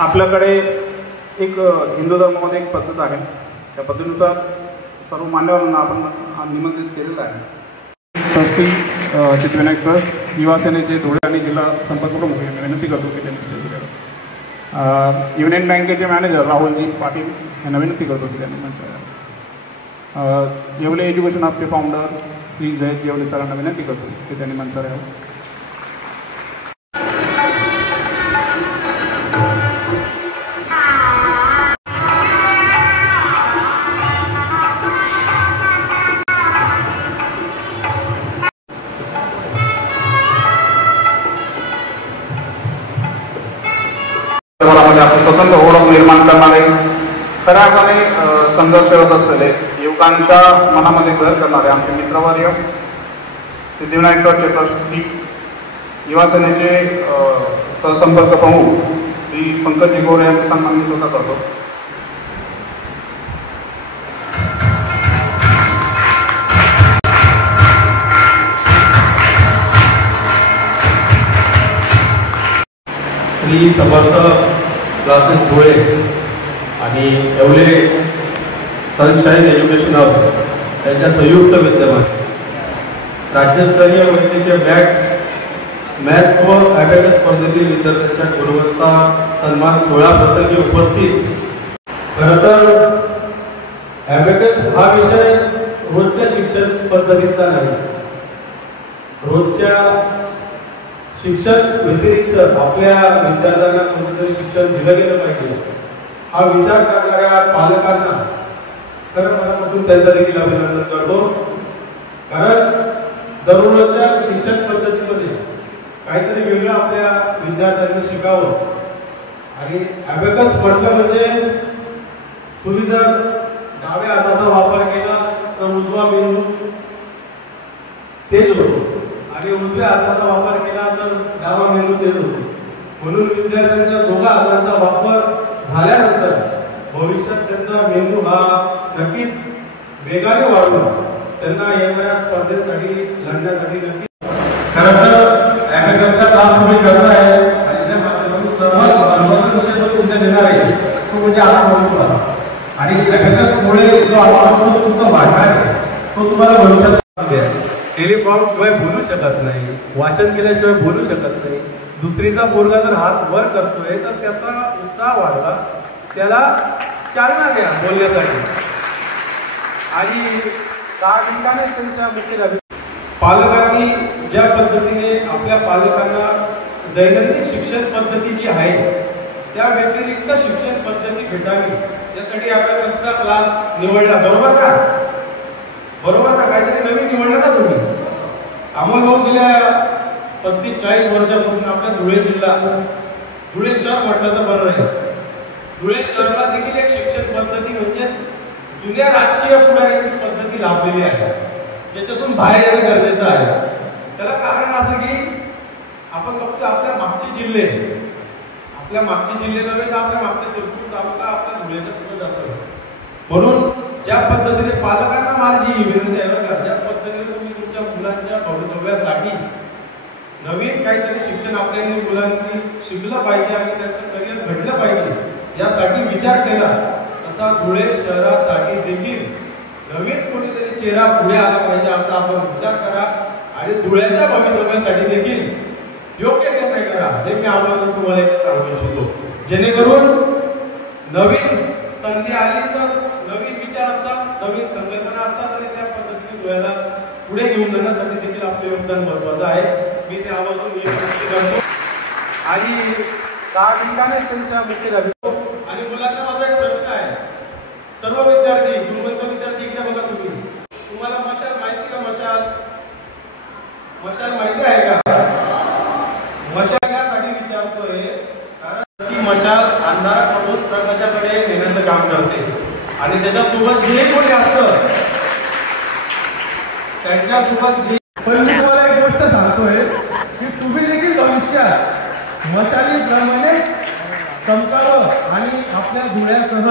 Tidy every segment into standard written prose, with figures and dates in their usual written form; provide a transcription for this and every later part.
आपल्याकडे एक हिंदू धर्मामध्ये एक पद्धत आहे, त्या पद्धतीनुसार सर्व मान्यवरांना आपण निमंत्रित केलेलं आहे। ट्रस्टी सिद्धिविनायक ट्रस्ट युवा सेनेचे धुळे आणि जिल्हा संपर्क प्रमुख यांना विनंती करतो की त्यांनी स्टेज घ्यावं। युनियन बँकेचे मॅनेजर राहुलजी पाटील यांना विनंती करतो की त्यांनी येवले एज्युकेशन हबचे फाउंडर श्री जयंत येवले सरांना विनंती करतो की त्यांनी मंचावर यावं। स्वतंत्र ओळख निर्माण करणारे, खऱ्या अर्थाने संघर्ष होत असलेले युवकांच्या मनामध्ये घर करणारे आमचे मित्रवर्य सिद्धिविनायक ट्रस्टचे ट्रस्टी युवा सेनेचे सहसंपर्क प्रमुख श्री पंकजी गोरे यांचे सन्मान मी स्वतः करतो। श्री समर्थ क्लासेस धुळे आणि येवले सनशाईन एज्युकेशन हब यांच्या संयुक्त विद्यमाने राज्यस्तरीय वैद्यकीय मॅथ्स व ॲबॅकस स्पर्धेतील विद्यार्थ्यांच्या गुणवत्ता सन्मान सोहळा प्रसंगी उपस्थित। खरं तर ॲबॅकस हा विषय रोजच्या शिक्षण पद्धतीचा नाही, रोजच्या शिक्षण व्यतिरिक्त आपल्या विद्यार्थ्यांना कोणतरी शिक्षण दिलं गेलं पाहिजे हा विचार करणाऱ्या पालकांना खरं मनापासून त्यांचा देखील अभिनंदन करतो। कारण दररोजच्या शिक्षण पद्धतीमध्ये काहीतरी वेगळं आपल्या विद्यार्थ्यांनी शिकावं आणि ॲबॅकस म्हटलं म्हणजे तुम्ही जर डाव्या हाताचा वापर केला तर उजवा मेंदू तेज होतो आणि उजव्या हाताचा वापर केला तर डावा मेंदू तेज होतो। म्हणून विद्यार्थ्यांच्या दोघा हातांचा वापर झाल्यानंतर भविष्यात त्यांचा मेंदू हा नक्कीच वेगाने वाढून त्यांना येणाऱ्या स्पर्धेसाठी लढण्यासाठी नक्की खरं तर ॲबॅकसचा क्लास तुम्ही करताय आणि त्या माध्यमातून सर्वात महत्त्वाचा विषय जो तुमच्या देणार आहे तो म्हणजे आत्मविश्वास आणि ॲबॅकसमुळे जो आत्मविश्वास तुमचा वाढणार आहे तो तुम्हाला भविष्यात टेलिप्रॉम्प्ट शिवाय बोलू शकत नाही, वाचन केल्याशिवाय बोलू शकत नाही। दुसरीचा पोरगा जर हात वर करतोय तर त्याचा उत्साह वाढवा, त्याला चालना द्या बोलण्यासाठी। आणि त्यानिमित्ताने त्यांच्या मुख्य पालकांनी ज्या पद्धतीने आपल्या पालकांना दैनंदिन शिक्षण पद्धती जी आहे त्या व्यतिरिक्त शिक्षण पद्धती भेटावी यासाठी ॲबॅकसचा क्लास निवडला, बरोबर का? बरोबर ना? काहीतरी नवीन निवडलं ना तुम्ही? अमोल भाऊ गेल्या 35-40 वर्षापासून आपल्या धुळे जिल्हा, धुळे शहर म्हटलं तर बरं आहे, धुळे शहराला देखील एक शिक्षण पद्धती म्हणजे जुन्या राजकीय पुढाऱ्यांची पद्धती लाभलेली आहे, ज्याच्यातून बाहेर येणं गरजेचं आहे। त्याला कारण असं की आपण बघतो आपल्या मागचे जिल्हे नव्हे तर आपल्या मागचा शिरपूर तालुका आपल्या धुळेच्या पुढे जातो। म्हणून ज्या पद्धतीने पालकांना माझी विनंती आहे का, ज्या पद्धतीने तुम्ही तुमच्या मुलांच्या भवितव्यासाठी नवीन काहीतरी शिक्षण आपल्या मुलांनी शिकलं पाहिजे आणि त्यांचं करिअर घडलं पाहिजे यासाठी विचार केला, तसा धुळे शहरासाठी देखील नवीन कोणीतरी चेहरा पुढे आला पाहिजे असा आपण विचार करा आणि धुळ्याच्या भवितव्यासाठी देखील योग्य निर्णय करा हे मी आम्हाला तुम्हाला इथे सांगू इच्छितो। जेणेकरून नवीन संधी आली तर नवीन विचार असतात, नवीन संकल्पना असतात आणि त्या पद्धतीने धुळ्याला पुढे घेऊन जाण्यासाठी देखील आपले योगदान महत्वाचं आहे। मी ते आवर्जून विनंती करतो आणि त्यानिमित्ताने त्यांच्या मुख्य आणि मुलांना माझा एक प्रश्न आहे, सर्व विद्यार्थी गुणवंत विद्यार्थी इकडे बघा तुम्ही, तुम्हाला मशाल माहिती का? मशाल माहिती आहे का? मशाल यासाठी विचारतोय कारण ती मशाल अंधाराकडून प्रकाशाकडे नेण्याचं काम करते आणि त्याच्यासोबत जे कोणी असतं त्यांच्यासोबत जे पण मी तुम्हाला एक गोष्ट सांगतोय की तुम्ही देखील भविष्यात मशालीप्रमाणे चमकावं आणि आपल्या धुळ्यासह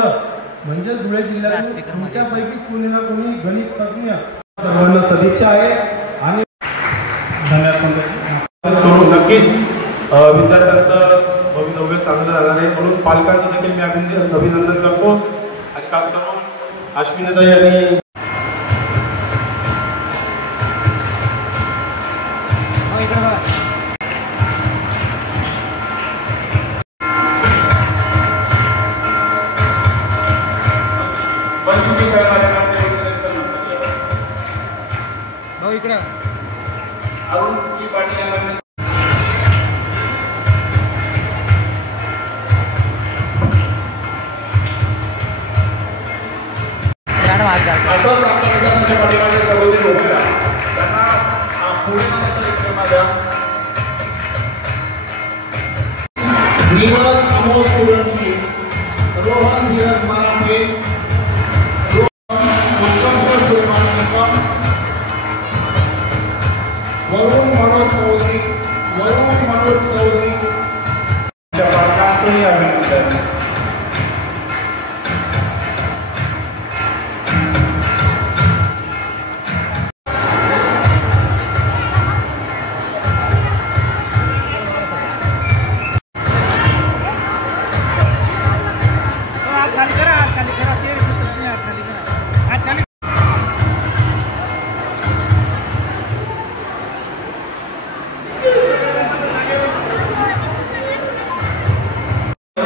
म्हणजे धुळे जिल्ह्यात तुमच्यापैकी कोणी ना कोणी गणित तज्ञ सर्वांना सदिच्छा आहे आणि धन्यवाद। नक्कीच विद्यार्थ्यांचं भवितव्य चांगलं राहणार आहे. म्हणून पालकांचं देखील मी अभिनंदन करतो आणि खास करून अश्विनीताई आणि अरुण की पाटील यांना असंच आपल्या विद्यार्थ्यांच्या पाठीमागे सर्वजण उभे राहा. त्यांना पुढे जाण्याचा एक प्रेरणा द्या. नीरज अमोल सूर्यवंशी, रोहन धीरज मराठे, उत्तम सुरेमान निकम, वरुण मनोज चौधरी, च्या पालकांचंही अभिनंदन.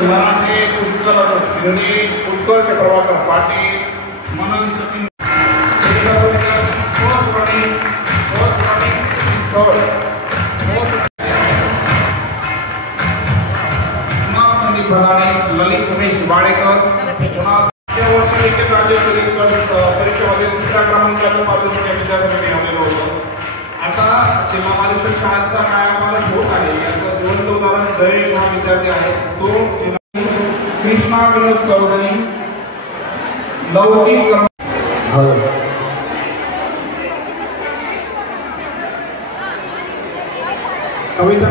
मराठे पुष्कर शिंदे, उत्कर्ष प्रभाकर पाटील, मनन सचिन संदीप भदाणे, ललित उमेश बाळेकर, वर्षी एक राज्य परीक्षेमध्ये दुसऱ्या क्रमांकाच्या पातळीच्या विद्यार्थ्यांनी ठेवलेलं होतं. आता जिल्हा परिषद शाळांचा काय आम्हाला होत आहे याचं जिवंत उदाहरण जयेश हा विद्यार्थी आहे. तो कृष्णा विनोद चौधरी, लौकिक कविता